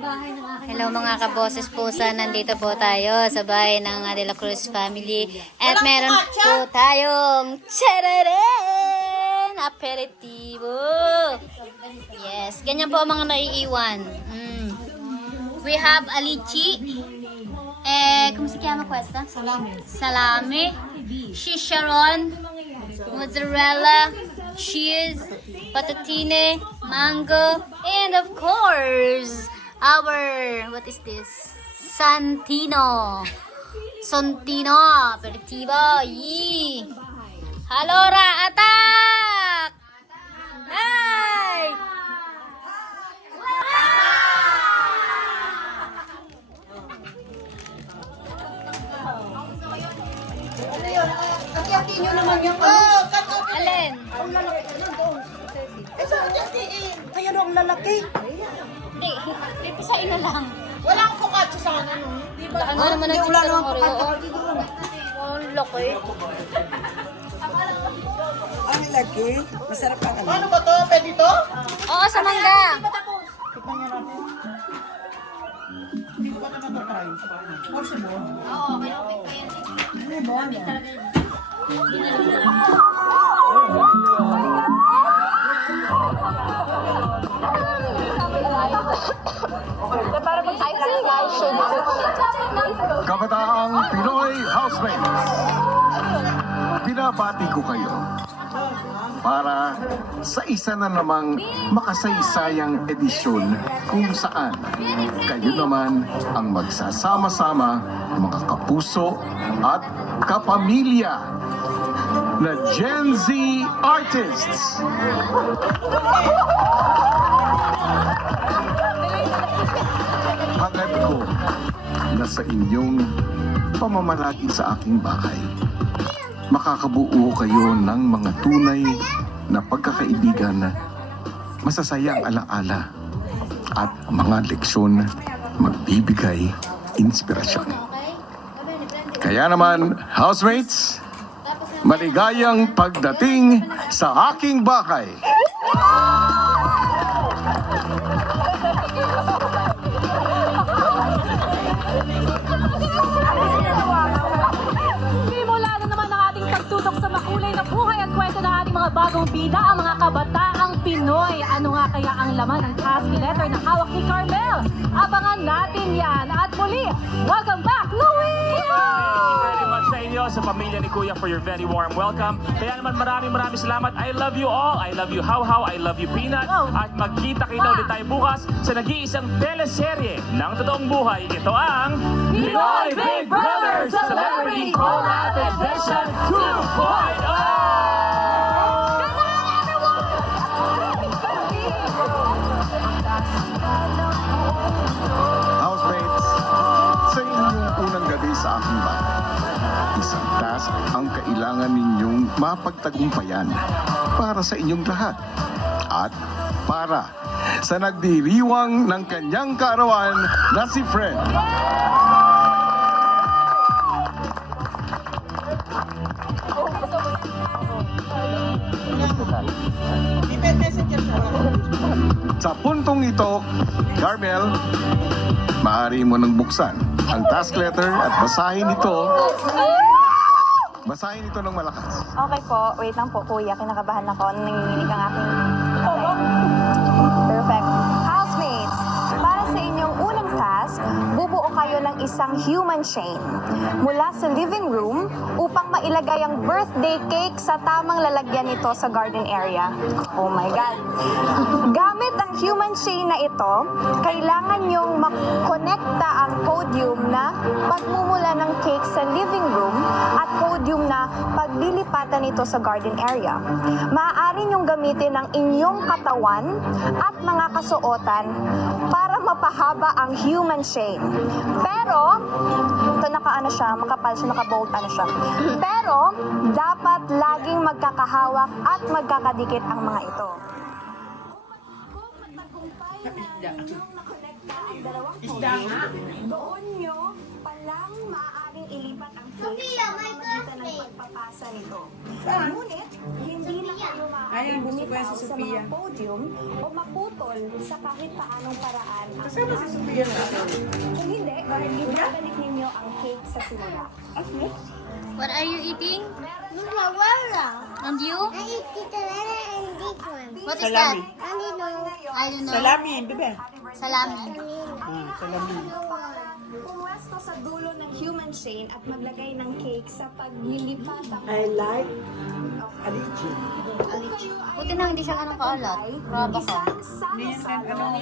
Hello mga kaboses pusa, nandito po tayo sa bahay ng De La Cruz family at meron po tayong chararen aperitivo. Yes, ganyan po ang mga naiiwan. We have alichi, ¿cómo se llama esta? Salami, chicharron, mozzarella, cheese, patatine, mango, and of course, what is this? Santino aperitivo. Yee. Halora, attack! Hey! Ano yun? Hati-hati nyo naman yung... Alin? Ang lalaki ka nun doon. Eh, sa hati-hatiin. Ayan ang lalaki. Ipisain na lang. Wala akong focaccia sa kanan, no? Diba? Ano naman ang Wala chicken namang Oreo? focaccia doon. Ang laki. Ang laki. Masarap ang ano. Ano ba to? Pwede to? Oo, sa mangga. Tikman niya natin. Hindi ko ba ito natatry? Possible? Oo, may open pa yan. Ano ba? Kabataang Pinoy Housemates, binabati ko kayo para sa isa na namang makasaysayang edisyon kung saan kayo naman ang magsasama-sama mga kapuso at kapamilya na Gen Z artists. Hangad ko na sa inyong pamamalagi sa aking bahay, makakabuo kayo ng mga tunay na pagkakaibigan, masasayang alaala at mga leksyon magbibigay inspirasyon. Kaya naman, housemates, maligayang pagdating sa aking bahay. Simula na naman ang ating pagtutok sa makulay na buhay at kwento ng ating mga bagong bida, ang mga kabataang Pinoy. Ano nga kaya ang laman ng task letter na hawak ni Carmel? Abangan natin yan. At muli, welcome back, Louie! Very much sa inyo, sa pamilya ni Kuya, for your very warm welcome. Kaya naman maraming salamat. I love you all. I love you How, I love you Peanut. At magkita-kita ulit tayo bukas sa nag-iisang teleserye ng totoong buhay. Ito ang Pinoy Big Brother Celebrity Collab Edition 2.0! Housemates, sa inyong unang gabi sa aking bahay, isang task ang kailangan ninyong mapagtagumpayan para sa inyong lahat at para sa nagdiriwang ng kanyang kaarawan na si Fred. I-messenger siya. Sa puntong ito, Carmel, maaari mo nang buksan ang task letter at basahin ito. Basahin ito ng malakas. Okay po, wait lang po kuya, kinakabahan ako. Nanginginig ang aking... Okay. Perfect. Housemates, para sa inyong unang task, bubuo kayo ng isang human chain mula sa living room upang mailagay ang birthday cake sa tamang lalagyan nito sa garden area. Oh my God. Gamit ang human chain na ito, kailangan nyong makonekta ang podium na pagmumula ng cake sa living room at podium na paglilipatan nito sa garden area. Maaari nyong gamitin ang inyong katawan at mga kasuotan para mapahaba ang human chain. Pero, ito nakaano siya, makapal siya, nakabolt ano siya. Pero, dapat laging magkakahawak at magkakadikit ang mga ito. Doon nyo palang maaaring ilipat ang Sophia, my classmate. Pagpapasa nito. Ngunit, hindi na kayo Ayan, maaaring gusto ko yan si bumitaw sa Sophia. mga podium o maputol sa kahit paanong paraan. Kasama si Sophia na. Kung hindi, ibabalik ninyo ang cake sa simula. What are you eating? Wala. And you? I eat kitalera and this one. What is that? Salami. I don't know. I don't know. Salami, bebe. Salami. Salami. Pumwesto sa dulo ng human chain at maglagay ng cake sa paglilipat ang I like alichi. Buti na hindi siya ganun kaalat. Graba ka.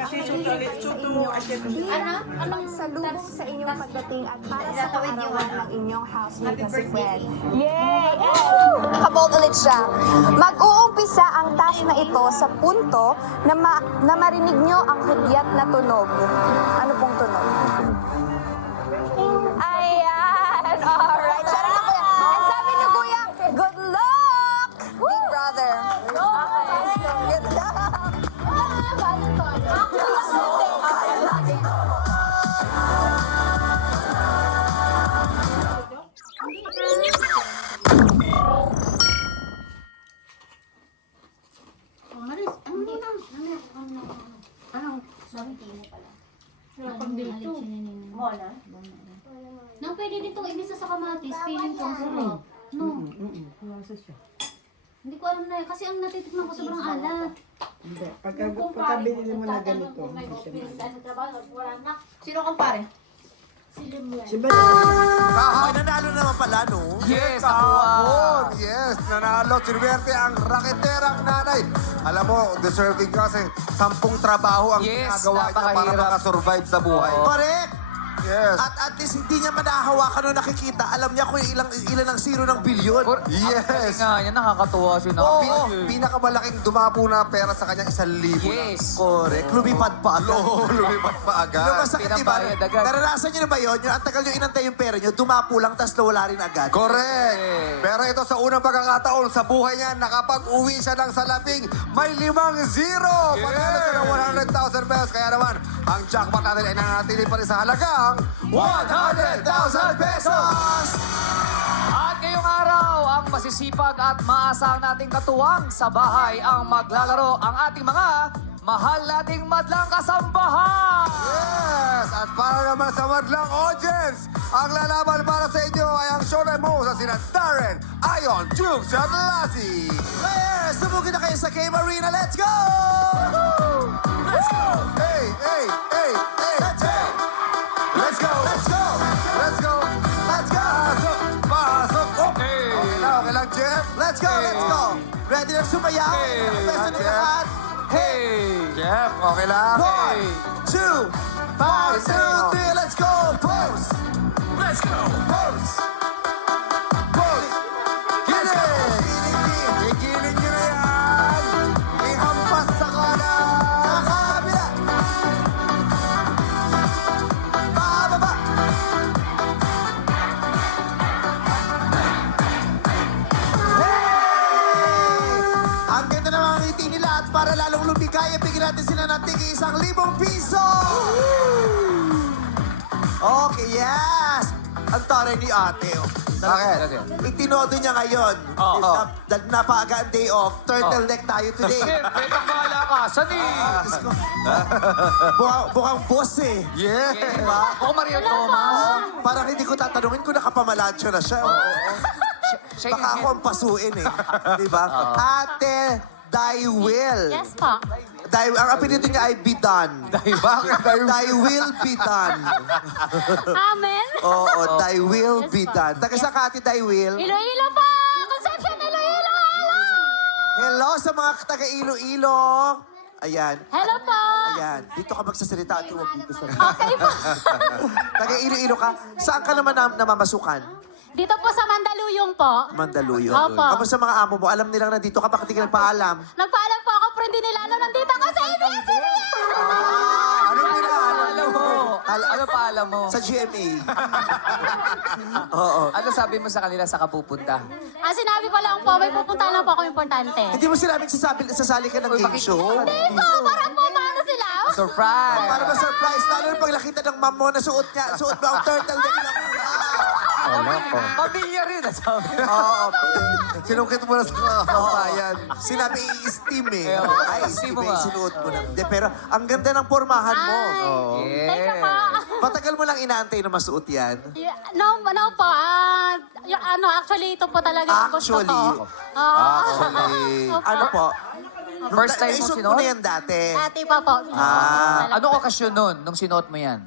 Kasi suto, asyat. Ano? Anong Salubong sa inyong pagdating at para sa kaarawan ng inyong housemate na si Fred. Yay! Nakabold ulit siya. Mag-uumpisa ang task na ito sa punto na marinig nyo ang hudyat na tunog. Ano pong tunog? Ayan! Alright. Siya na kuya. Ang sabi ni kuya, good luck! Big brother. Okay. Good luck! Nang pwede ditong inisa sa kamatis, feeling ko ang sarap. No. Hindi ko alam na kasi ang natitikman ko sobrang alat. Hindi. Pagkabili mo na ganito. hindi siya- Sino kang pare? Ay, nanalo naman pala, no? Yes, kahapon. Yes, nanalo. Sinuwerte ang raketerang nanay. Alam mo, deserving kasi 10 trabaho ang Yes, ginagawa niya para napakahirap. makasurvive sa buhay. Oo. Correct! Yes. At least hindi niya manahawakan o nakikita. Alam niya kung ilan ang zero ng bilyon. Yes. Nga, yan nakakatuwa siya na. Pinakamalaking dumapo na pera sa kanya 1,000. Yes. Correct. Lumipad pa agad. Oo, lumipat pa agad. Yung masakit, diba? Pinabayad agad. Naranasan niyo na ba yun? Yung ang tagal niyo inantay yung pera niyo, dumapo lang, tapos nawala rin agad. Correct. Pero ito sa unang pagkakataon sa buhay niya, nakapag-uwi siya ng salaping may 5-0. Panalo siya ng 100,000 pesos. Kaya naman, ang jackpot natin ay nanatili pa rin sa halagang 100,000 pesos! At ngayong araw, ang masisipag at maasahang nating katuwang sa bahay ang maglalaro ang ating mga mahal nating madlang kasambahan. Yes! At para naman sa madlang audience, ang lalaban para sa inyo ay ang Showtime mo sa sina Darren, Ayon, Jukes, at Lassie. Players, sumugin na kayo sa Game Arena. Let's go! Let's go! Hey, hey, hey, hey, Let's go! Let's go! Let's go! Let's go! Let's go! Pasok! Pasok! Okay! Okay lang, Jeff. Let's go! Let's go! Ready na sumayaw? Hey! Pwesto na Jeff. lahat. Hey! Jeff, okay lang. 1, 2, 5, 2, 3, let's go! Pose! Let's go! Pose! Pose! Giling! Igilin nyo na yan! Ihampas sa kanan! Nakakabila! Pababa! Hey! Ang ganda ng mga ngiti nila at para lalong lumigaya, bigyan natin sila ng tigi 1,000 piso! Okay, yes! Ang taray ni ate, oh. Bakit? Itinodo niya ngayon. Oo. Dahil napaaga ang day off, turtleneck tayo today. Betang bahala ka. Saan Bukang boss eh. Yeah! Diba? Ako, Mario Thomas. Parang hindi ko tatanungin kung nakapamalansyo na siya. Oo. Siya Baka ako ang pasuin eh. Diba? Ate Daiwil. Yes po. Ang apelido niya ay Bidan. Bakit? Daiwil Bidan. Amen. Oo, Daiwil Bidan. Taga sa ka, Ate Daiwil? Iloilo po! Conception, Iloilo! Hello! Hello sa mga taga Iloilo. Ayan. Hello po! Ayan. Dito ka magsasalita at huwag dito sa... Okay po. Taga Iloilo ka. Saan ka naman namamasukan? Dito po sa Mandaluyong po. Mandaluyong. Opo. Kamusta mga amo mo? Alam nilang nandito ka, bakit di ka nagpaalam? Nagpaalam po ako, pero hindi nila alam nandito ako sa ABS-CBN! Ano nila? Alam mo. Ano pa alam mo? Sa GMA. Oo. Ano sabi mo sa kanila sa kapupunta? Sinabi ko lang po, may pupunta lang po ako importante. Hindi mo sinabing sasali ka ng game show? Hindi po, para po paano sila? Surprise! Para ba surprise? Lalo na pag nakita ng mom mo na suot mo ang turtleneck na Pamilya rin, sabi. Oo. Sinukit mo na sa mga kabayan. Sinabi i-steam eh. Kaya, Ay, steam steam mo eh, ba? sinuot mo na. Hindi, pero ang ganda ng pormahan mo. Thank you po. Matagal mo lang inaantay na masuot yan. No po. Actually, ito po talaga yung gusto ko. Actually. Actually. Ano po? First time mo Naisuot sinuot? mo na yan dati. Dati pa po. Anong okasyon nun, nung sinuot mo yan?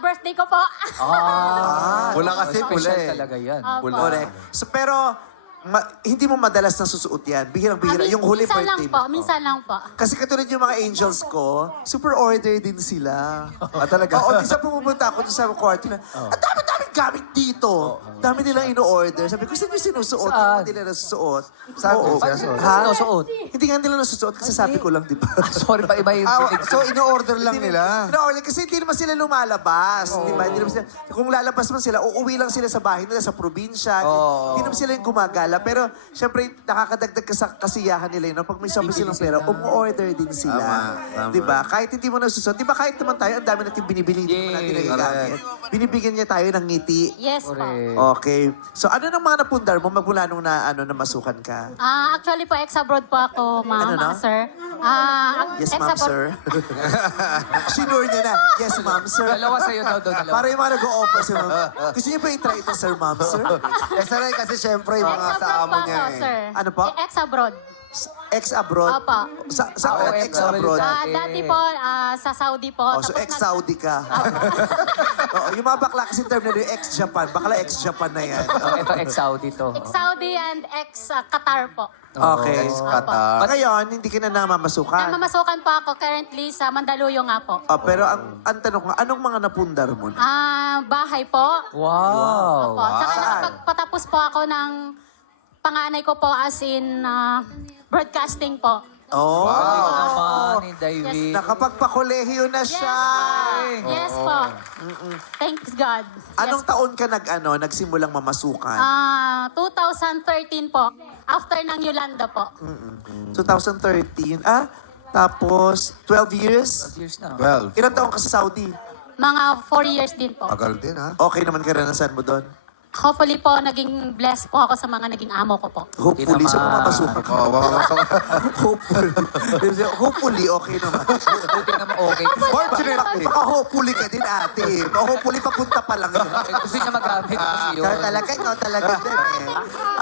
Birthday ko po. Pula kasi, pula Special eh. talaga yan. Correct. So, pero, hindi mo madalas na susuot yan. Bihirang-bihira. Yung huli Minsan lang birthday po. mo. Minsan lang po. Kasi katulad yung mga angels ko, super order din sila. Talaga? Oo, minsan pumupunta ako doon sa kwarto na, ang dami-daming gamit dito. Dami nilang ino-order. Sabi ko, saan yung sinusuot? Saan? Hindi nila nasusuot. Saan Oo. yung sinusuot? Ha? Sinusuot? Hindi nga nila nasusuot kasi sabi ko lang, di ba? Sorry pa, iba yung So, in-order lang nila. In-order kasi hindi naman sila lumalabas. Di ba? Hindi naman sila, kung lalabas man sila, uuwi lang sila sa bahay nila, sa probinsya. Hindi naman sila yung gumagala. Pero, syempre, nakakadagdag ka sa kasiyahan nila yun. Pag may sabi silang pera, umu-order din sila. Tama. Di ba? Kahit hindi mo nasusuot. Di ba kahit naman tayo, ang dami natin binibili, hindi naman natin nagagamit. Binibigyan niya tayo ng ngiti. Yes po. Okay. So, ano nang mga napundar mo magmula nung na masukan ka? Actually po, ex-abroad po ako, ma'am, Ano na? sir. Yes, ma'am, sir. Sinure niya na. Yes, ma'am, sir. Dalawa sa'yo daw, dalawa. Para yung mga nag-o-offer sa ma'am. Gusto niyo ba i-try ito, sir, ma'am, sir? Sanay kasi syempre yung mga sa Ex-abroad amo po niya ako, eh. sir. Ano po? Ex-abroad. Ex-abroad? Opo. Saan ka nag-ex-abroad? Dati po, sa Saudi po. Oh, so Tapos ex-Saudi ka. Oo, yung mga bakla kasi term na yung ex-Japan. Bakla ex-Japan na yan. Ito, ex-Saudi to. Ex-Saudi and ex-Qatar po. Okay. Qatar. Ngayon, hindi ka na namamasukan. Namamasukan po ako currently sa Mandaluyong nga po. Pero ang tanong ko, anong mga napundar mo na? Bahay po. Wow. Opo. Tsaka nakapagpatapos po ako ng panganay ko po as in broadcasting po. Oh, Naman ni David. nakapagpakolehiyo na siya. Yes po. Thanks God. Anong taon ka nagsimulang mamasukan? 2013 po. After ng Yolanda po. 2013. Tapos 12 years? Years na. 12. Ilang taon ka sa Saudi? Mga 4 years din po. Tagal din ha. Okay naman karanasan mo doon? Hopefully po, naging blessed po ako sa mga naging amo ko po. Hopefully, sa mamasukan ka. Oo, Hopefully, okay naman. Buti naman okay. Fortunately. Baka hopefully ka din, ate. Baka hopefully papunta pa lang yun. Gusto niya magamit kasi yun. Ikaw talaga din eh.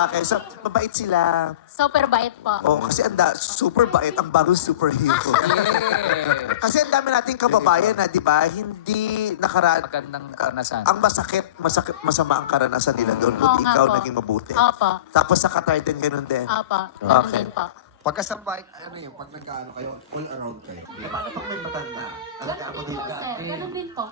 Okay, so, mabait sila. Super bait po. Oh, kasi super bait, ang bagong superhero. Yeah. Kasi ang dami nating kababayan na, di ba, hindi nakaraan. Magandang karanasan. Ang masama ang karanasan nila doon. Oo Buti nga ikaw po. naging mabuti. Opo. Tapos sa Qatar din, ganun din. Opo. Ganun Okay. din po. Pagkasabay, ano yun, pag nagkaano kayo, all around kayo. Paano pag may matanda? Ganun din po, sir. Ganun din po.